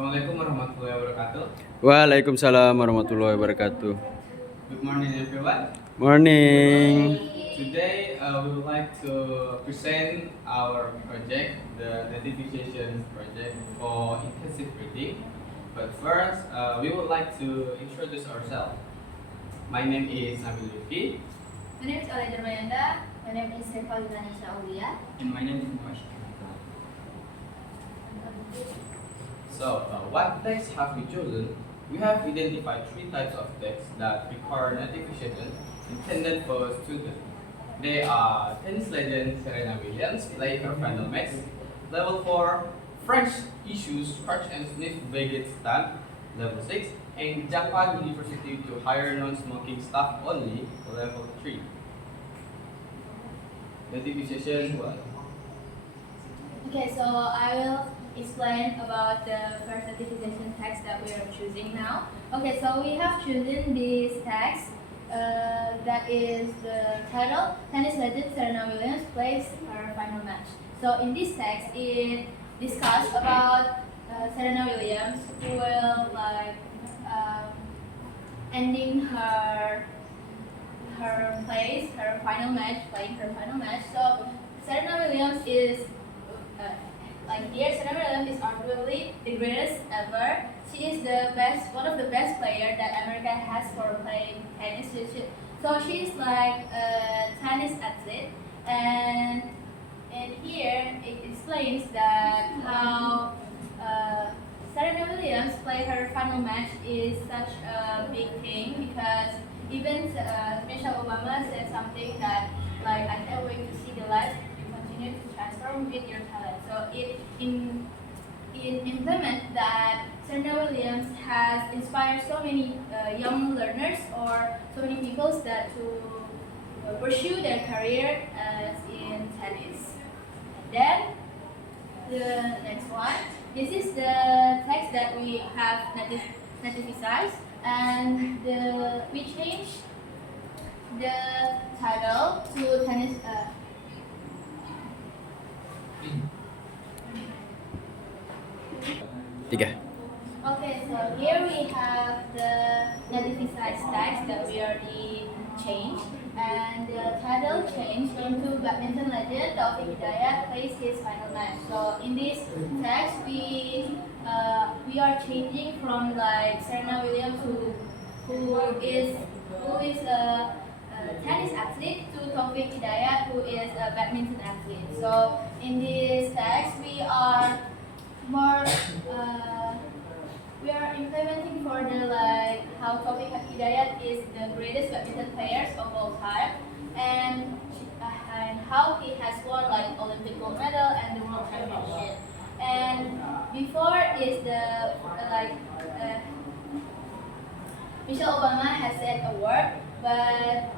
Assalamualaikum warahmatullahi wabarakatuh. Waalaikumsalam warahmatullahi wabarakatuh. Good morning, everyone. Morning. Today, we would like to present our project, the Nativization project for intensive reading. But first, we would like to introduce ourselves. My name is Nabil Lutfi. My name is Aleda Mayanda. My name is Servalina Nisha Aulia. And my name is Muhammad. So, what text have we chosen? We have identified three types of text that require notification intended for students. They are tennis legend Serena Williams playing her final match, level 4, French issues scratch and sniff baguette stand, level 6, and Japan University to hire non-smoking staff only, level 3. Notification 1. Okay, so I will explain about the first notification text that we are choosing now. Okay, so we have chosen this text that is the title, Tennis Legend Serena Williams plays her final match. So in this text, it discusses about Serena Williams who will ending her final match, playing her final match. So Serena Williams is Serena Williams is arguably the greatest ever. She is one of the best players that America has for playing tennis. So she's like a tennis athlete, and here it explains that how Serena Williams play her final match is such a big thing because even Michelle Obama said something that like I can't wait to see the light you continue to transform with your talent. So it implement that Serena Williams has inspired so many young learners or so many people that to pursue their career as in tennis. Then the next one. This is the text that we have nativized, and we changed the title to tennis. Tiga. Okay, so here we have the nativized text that we already changed, and the title changed into badminton legend Taufik Hidayat plays his final match. So in this text, we are changing from like Serena Williams who is a tennis athlete to Taufik Hidayat who is a badminton athlete. So in this text, we are more we are implementing further like how Taufik Hidayat is the greatest badminton players of all time, and how he has won like Olympic gold medal and the world championship. And before is the Michelle Obama has said a word, but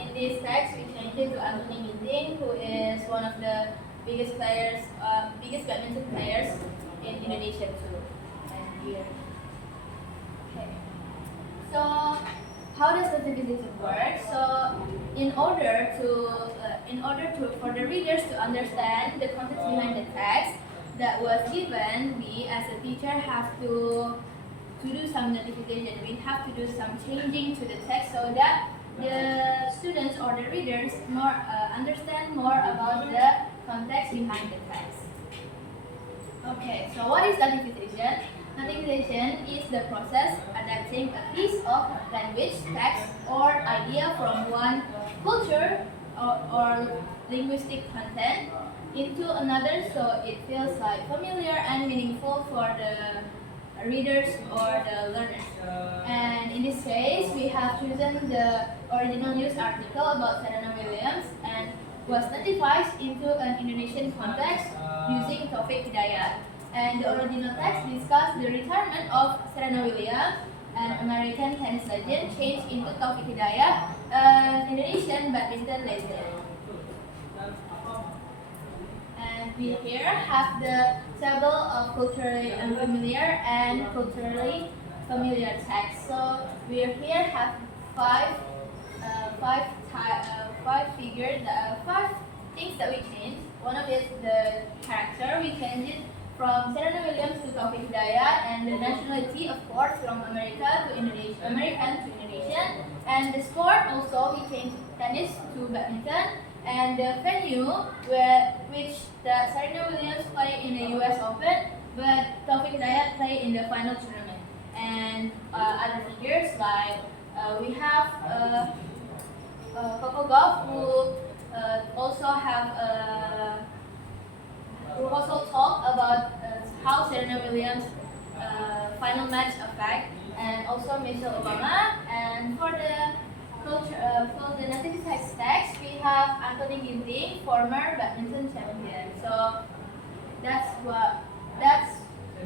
in this text we changed it to Anthony Ginting, who is one of the biggest badminton players in Indonesia too. And here. Okay. So how does notification work? So in order for the readers to understand the context behind the text that was given, we as a teacher have to do some notification. We have to do some changing to the text so that the students or the readers understand more about the context behind the text. Okay, so what is notification? Notification is the process adapting a piece of language, text, or idea from one culture or linguistic content into another so it feels like familiar and meaningful for the readers or the learners. And in this case, we have chosen the original news article about Serena Williams and was notified into an Indonesian context using Taufik Hidayat. And the original text discussed the retirement of Serena Williams, an American tennis legend, changed into Taufik Hidayat, an Indonesian badminton legend. And we here have the table of culturally unfamiliar and culturally familiar text. So we here have five things that we changed. One of it is the character. We changed it from Serena Williams to Taufik Hidayat, and the nationality, of course, from America to Indonesia, American to Indonesian, and the sport also we changed tennis to badminton, and the venue which the Serena Williams play in the U.S. Open, but Taufik Hidayat play in the final tournament, and other figures like we have Coco Gauff who also have we also talk about how Serena Williams' final match affect, and also Michelle Obama. And for the culture, for the Nativization text, we have Anthony Ginting, former badminton champion. So that's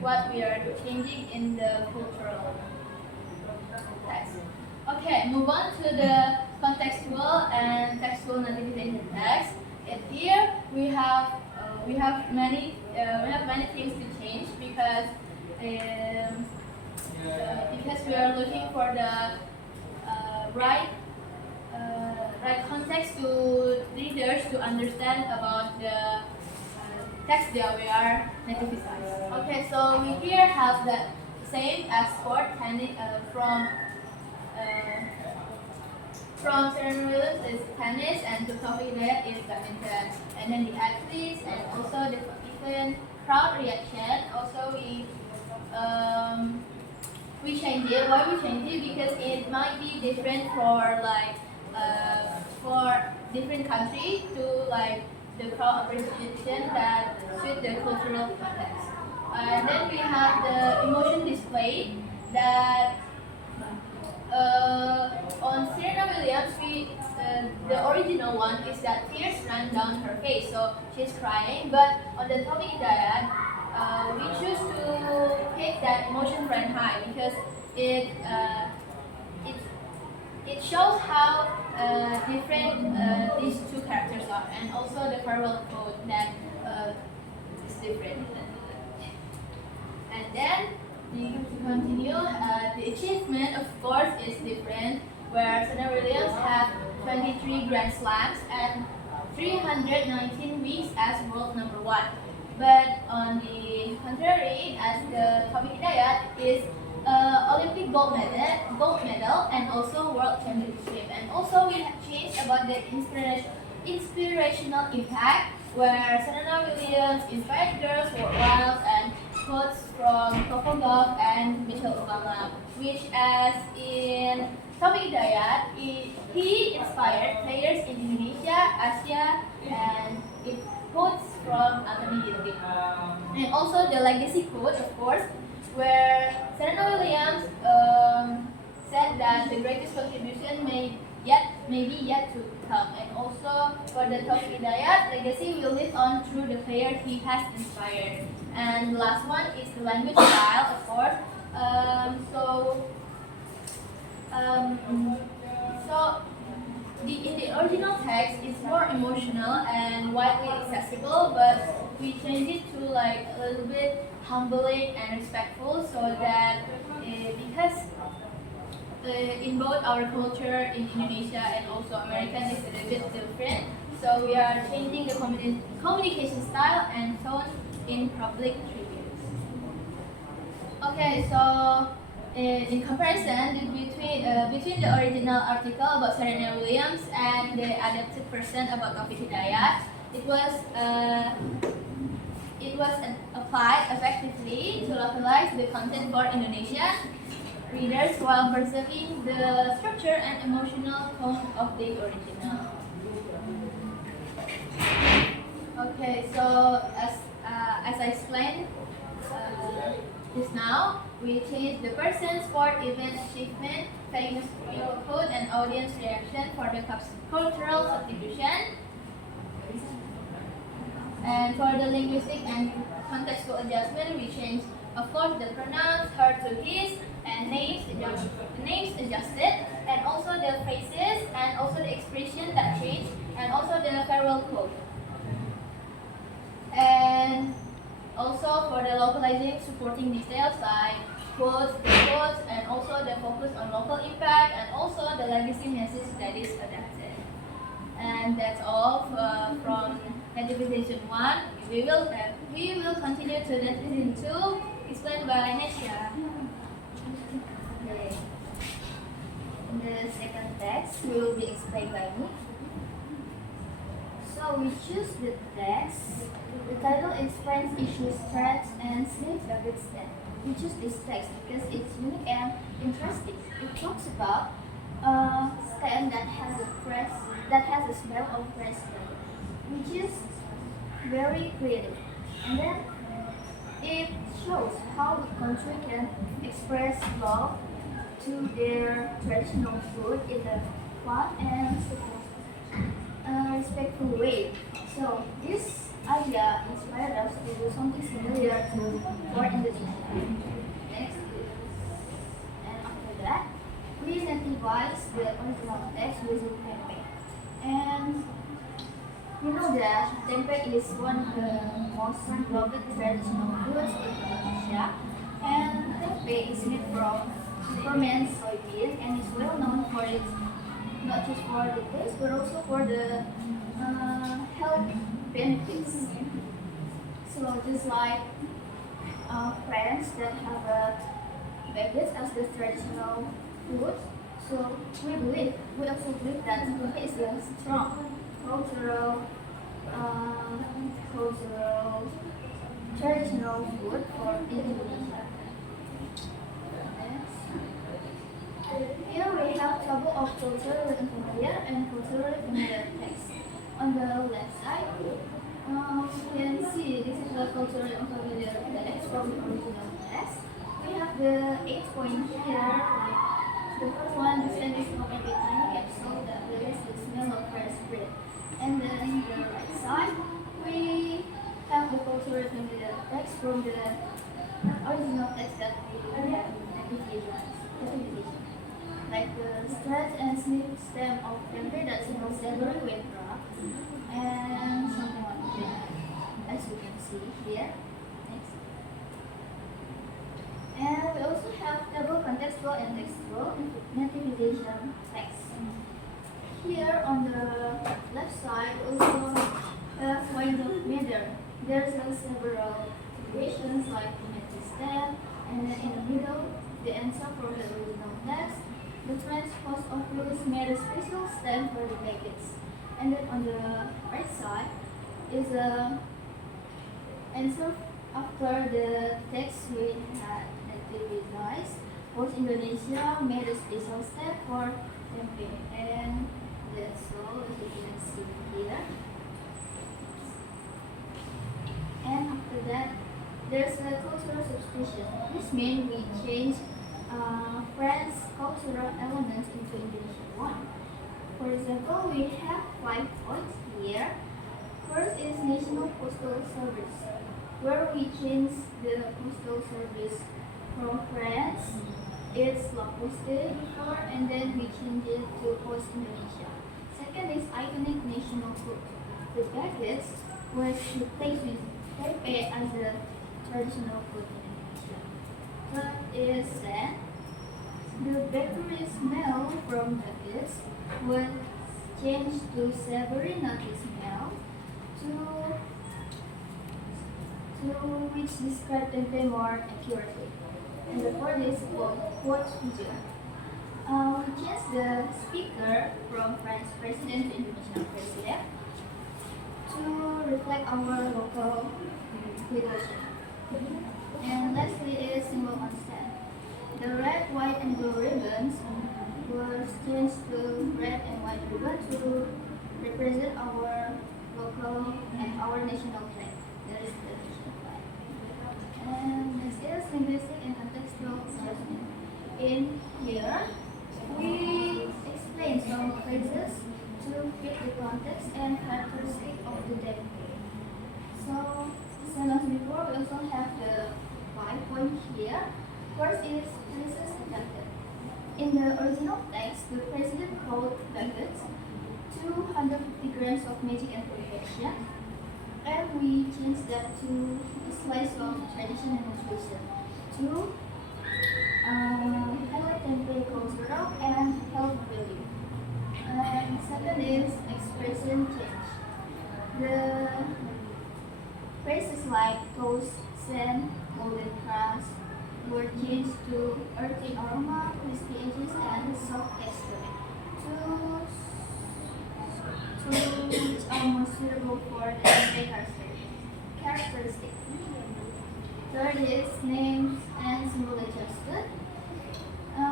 what we are changing in the cultural text. Okay, move on to the contextual and textual nativization text. And here we have many things to change because we are looking for the right context to readers to understand about the text that we are nativizing. Okay, so we here have the same as sport tennis from Serena Williams is tennis, and to Taufik Hidayat is badminton. And then the athletes and also the even crowd reaction. Also we change it. Why we change it? Because it might be different for different country to like the crowd appreciation that suit the cultural context. And then we have the emotion display that on Serena Williams, the original one is that tears ran down her face, so she's crying. But on the Taufik Hidayat, we choose to pick that emotion ran high because it it shows how different these two characters are, and also the farewell quote that is different. And then to continue, the achievement of course is different, where Serena Williams have 23 Grand Slams and 319 weeks as world number one. But on the contrary, as the Taufik Hidayat is Olympic gold medal and also world championship. And also we have changed about the inspirational impact, where Serena Williams inspired girls worldwide, and quotes from Coco Gauff and Michelle Obama, which as in Taufik Hidayat, he inspired players in Indonesia, Asia, and it quotes from Anthony Ginting. And also the legacy quote, of course, where Serena Williams said that the greatest contribution may be yet to come. And also for the Taufik Hidayat, legacy will live on through the player he has inspired. And the last one is the language style, of course. In the original text, it's more emotional and widely accessible, but we change it to like a little bit humbling and respectful, so that because in both our culture in Indonesia and also American is a little bit different, so we are changing the communication style and tone in public tributes. Okay, so in comparison between the original article about Serena Williams and the adapted version about Taufik Hidayat, it was applied effectively to localize the content for Indonesian readers while preserving the structure and emotional tone of the original. Okay, so as I explained just now, we changed the person, sport, event, achievement, famous quote, and audience reaction for the cultural substitution. And for the linguistic and contextual adjustment, we changed, of course, the pronouns her to his, and names adjusted, and also the phrases, and also the expression that changed, and also the farewell quote. And also for the localizing supporting details like quotes, and also the focus on local impact, and also the legacy message that is adapted. And that's all from Nativization 1. We will continue to Nativization 2, explained by Nesha. Okay. In the second text will be explained by me. So we choose the text. The title explains issues, threats, and sleep habits. We choose this text because it's unique and interesting. It talks about a stem that has a smell of fresh stem, which is very creative. And then it shows how the country can express love to their traditional food in a fun and respectful way. So this idea inspired us to do something similar to for Indonesia. Next is, and after that, we nativize the original text using tempe. And you know that tempe is one of the most loved traditional foods in Indonesia. And tempe is made from fermented soybean and is well known for its not just for the taste but also for the health benefits. So just like France that have baguettes as the traditional food, so we also believe that tempe is a strong uh, cultural traditional food for Indonesia. Next. Here we have table of culturally unfamiliar and culturally familiar text. On the left side, we can see this is the culturally unfamiliar text from the original text. We have the 8 point here. Like the first one, the stand is not a tiny capsule that releases the smell of fresh bread. And then the right side, we have the culturally familiar text from the original text that we have Nativization. Like the stretch and slip stem of tempe that smells savory with rock and something like that, as you can see here. Next. And we also have table contextual and textual nativization text. Here on the left side we also have point of matter. There's several situations like the stem, and then in the middle the answer from the original text. The French Post Office made a special stamp for the packets. And then on the right side is a answer after the text we had nativized. Post Indonesia made a special stamp for tempe. And that's all as you can see here. And after that, there's a cultural substitution. This means we change French cultural elements into Indonesian one. For example, we have 5 points here. First is National Postal Service, where we change the postal service from France, it's La Poste before, and then we change it to Post Indonesia. Second is iconic national food. The baguettes was replaced with tempe as the traditional food in Indonesia. Third is that the bakery smell from baguettes was changed to savory nutty smell to which describe tempe more accurately. And the fourth is quote feature. We changed the speaker from French president to Indonesian president to reflect our local leadership. And lastly is symbol on stand. The red, white, and blue ribbons was changed to red and white ribbon to represent our local and our national flag. That is the national flag. And next is linguistic and contextual assessment. In here, we explain some phrases to fit the context and characteristic of the day. So, same as before, we also have the 5 points here. First is phrases adapted. In the original text, the president called baguettes 250 grams of magic and perfection, and we changed that to a slice of tradition and nutrition to highlight tempe cultural and health value. And second is expression change. The like toast, sand, golden crust were changed to earthy aroma, crispy edges, and soft texture. Two, which are more suitable for the everyday characteristic. Third is names and symbol adjusted.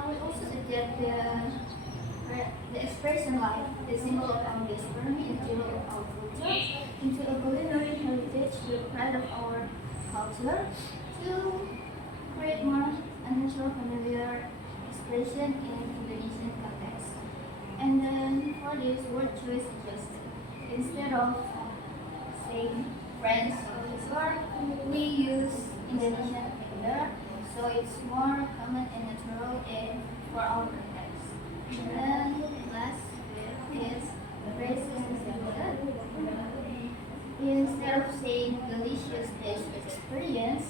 We also adapt the expression like the symbol of our gastronomy, the symbol of our culture, into a culinary heritage, the pride of our culture, to create more unnatural familiar expression in Indonesian context. And then for this word choice adjusted. Instead of saying French or we use Indonesian regular, so it's more common and natural in for our context. And then last bit is phrases adjusted. Instead of saying delicious dish experience,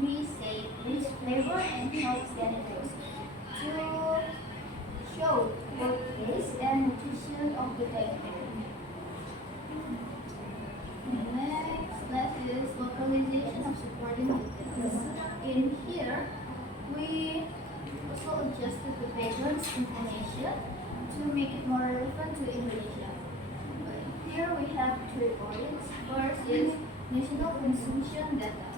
we say rich flavor and health benefits to show both taste and nutrition of the diet. Next is localization of supporting details. In here, we also adjusted the background's information to make it more relevant to Indonesia. Here we have 3 points. First is national consumption data.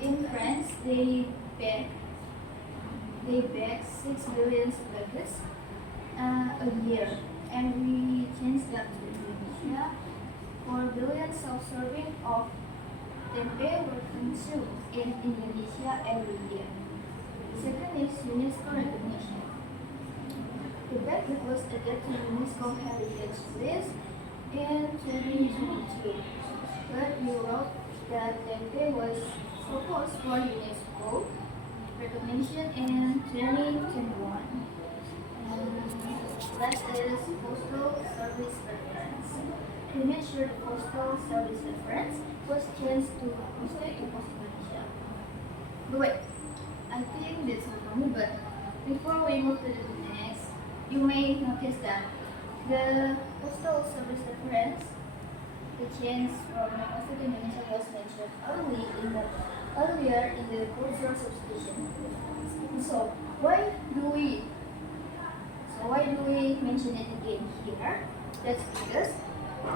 In France, they bake 6 billion packets a year, and we changed that to Indonesia. 4 billion self-serving of tempe were consumed in Indonesia every year. The second is UNESCO recognition. The packet was added to UNESCO Heritage List in 2022, but we wrote that tempe was proposed for UNESCO recognition in 2021. Last is postal service reference. To make sure the postal service reference was changed to Poste Indonesia. But wait, I think that's all for me. But before we move to the next, you may notice that the postal service reference, the change from Poste Indonesia was mentioned earlier in the cultural substitution. So why do we mention it again here? That's because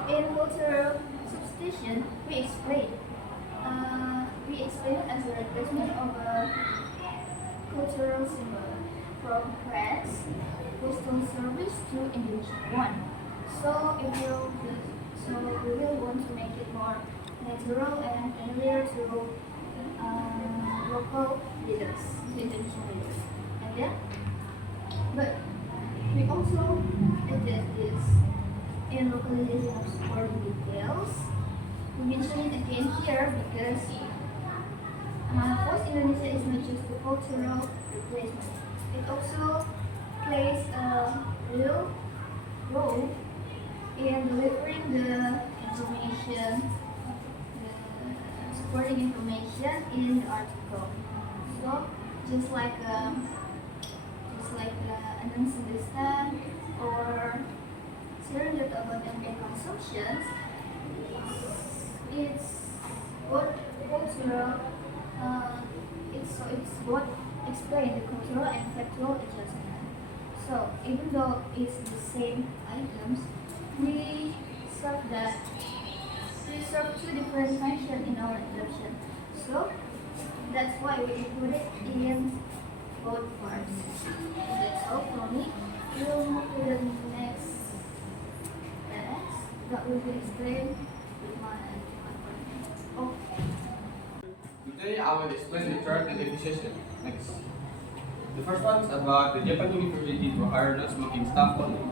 in cultural substitution we explain it as a replacement of a cultural symbol from France postal service to Indonesian one. So we will want to make it more natural and familiar to local readers, to Indonesian readers. And then, but we also added this in localization of supporting details. We mention it again here because Post Indonesia is not just a cultural replacement. It also plays a real role in delivering the information, the supporting information in the article. So just like announcing the stand or sharing that about tempe consumptions, it's both cultural. It's what explain the cultural and factual adjustment. So even though it's the same items, we serve two different functions in our adoption. So that's why we include it in both parts. That's all for me. We'll move to the next text that will be explained with my partner. Okay. Today I will explain the third Nativization. Next. The first one is about the Japan University to hire non-smoking staff only.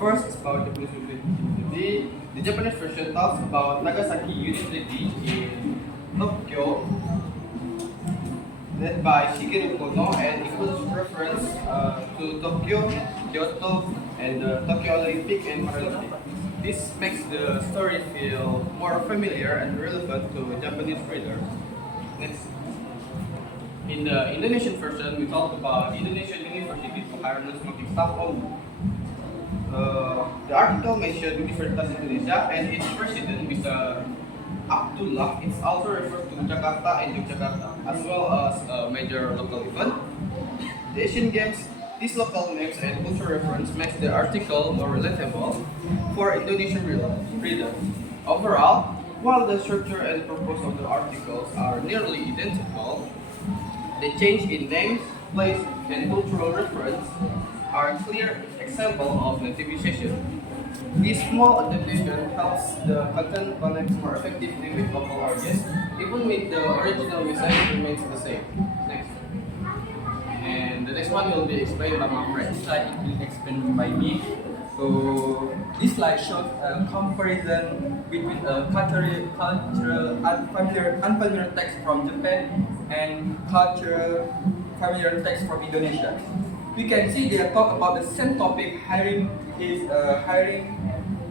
First is about Japanese University. The Japanese version talks about Nagasaki University in Tokyo, led by Shigeru Kono, and includes reference to Tokyo, Kyoto, and the Tokyo Olympic and Paralympic. This makes the story feel more familiar and relevant to Japanese readers. Next. In the Indonesian version, we talk about Indonesian University to hire non-smoking staff only. The article mentioned Universitas Indonesia and its president, Mr. Abdullah. It's also referred to Jakarta and Yogyakarta, as well as a major local event. The Asian Games, these local names and cultural reference makes the article more relatable for Indonesian readers. Overall, while the structure and purpose of the articles are nearly identical, the change in names, place, and cultural reference are a clear example of nativization. This small adaptation helps the content connect more effectively with local audience, even with the original message remains the same. Next. And the next one will be explained by my friend. This slide will explained by me. So this slide shows a comparison between a unfamiliar text from Japan and cultural familiar text from Indonesia. We can see they talk about the same topic, hiring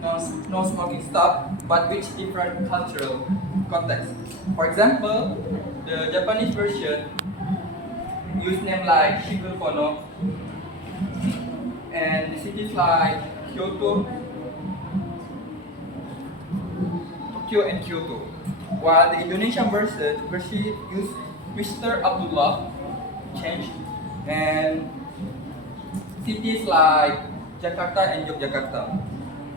non-smoking staff, but with different cultural context. For example, the Japanese version use name like Shigeru and the cities like Kyoto, Tokyo and Kyoto. While the Indonesian version use Mr. Abdullah changed and cities like Jakarta and Yogyakarta.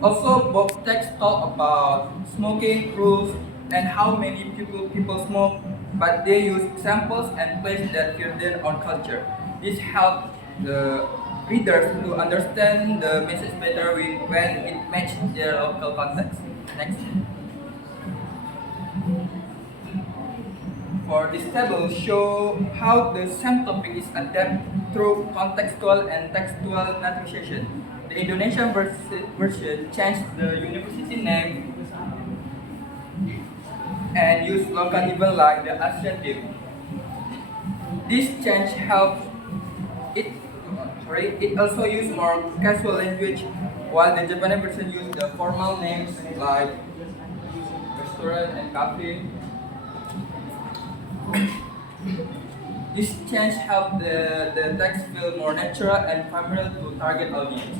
Also, both texts talk about smoking rules and how many people smoke, but they use examples and place that fit their own culture. This helps the readers to understand the message better when it matches their local context. Next. For this table show how the same topic is adapted through contextual and textual nativization. The Indonesian version changed the university name and used local event like the Asian Games. This change helps it also used more casual language, while the Japanese version used the formal names like restaurant and cafe. This change helped the text feel more natural and familiar to target audience.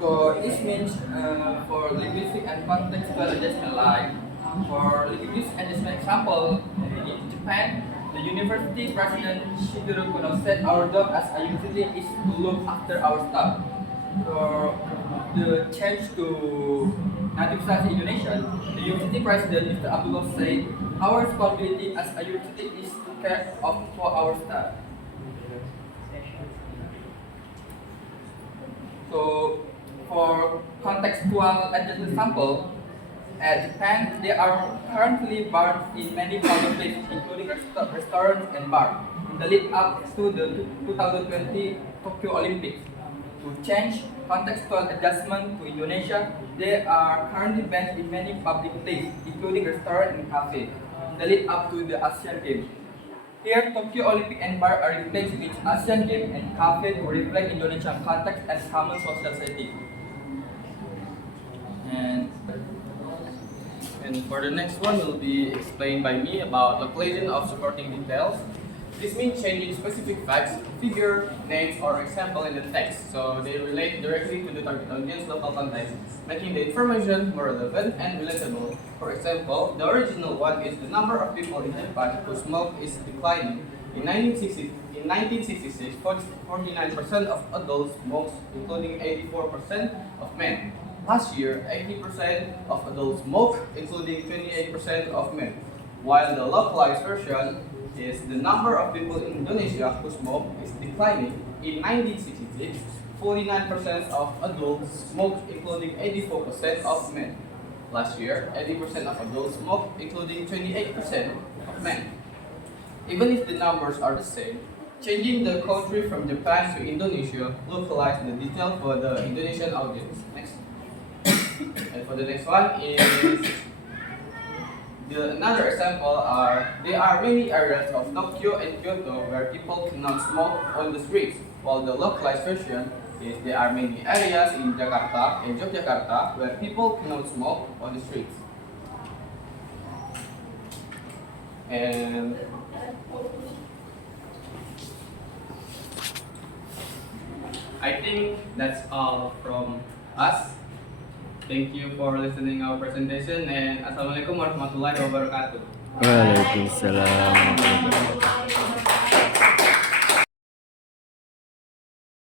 So this means for linguistic and contextual adjustment, like for linguistic adjustment example, in Japan, the university president Shigeru Kono said our job as a university is to look after our staff. For the change to nativization Indonesia, the university president Mr. Abdullah said our responsibility as a university is to care for our staff. So for contextual adjustment sample, at Japan, there are currently bars in many public places, including restaurants and bars, in the lead up to the 2020 Tokyo Olympics. To change contextual adjustment to Indonesia, they are currently banned in many public places, including restaurants and cafes, in the lead up to the Asian Games. Here, Tokyo Olympic and bar are replaced with Asian Games and cafe to reflect Indonesian context and common social setting. And for the next one will be explained by me about localization of supporting details. This means changing specific facts, figure, names, or example in the text so they relate directly to the target audience local context, making the information more relevant and relatable. For example, the original one is the number of people in Japan who smoke is declining. In 1966, 49% of adults smoked, including 84% of men. Last year, 80% of adults smoked, including 28% of men. While the localized version is the number of people in Indonesia who smoke is declining. In 1966, 49% of adults smoked, including 84% of men. Last year, 80% of adults smoked, including 28% of men. Even if the numbers are the same, changing the country from Japan to Indonesia localized the detail for the Indonesian audience. Next. And for the next one is another example are there are many areas of Tokyo and Kyoto where people cannot smoke on the streets, while the localized version is there are many areas in Jakarta and Yogyakarta where people cannot smoke on the streets. And I think that's all from us. Thank you for listening our presentation and Assalamualaikum warahmatullahi wabarakatuh. Waalaikumsalam warahmatullahi wabarakatuh.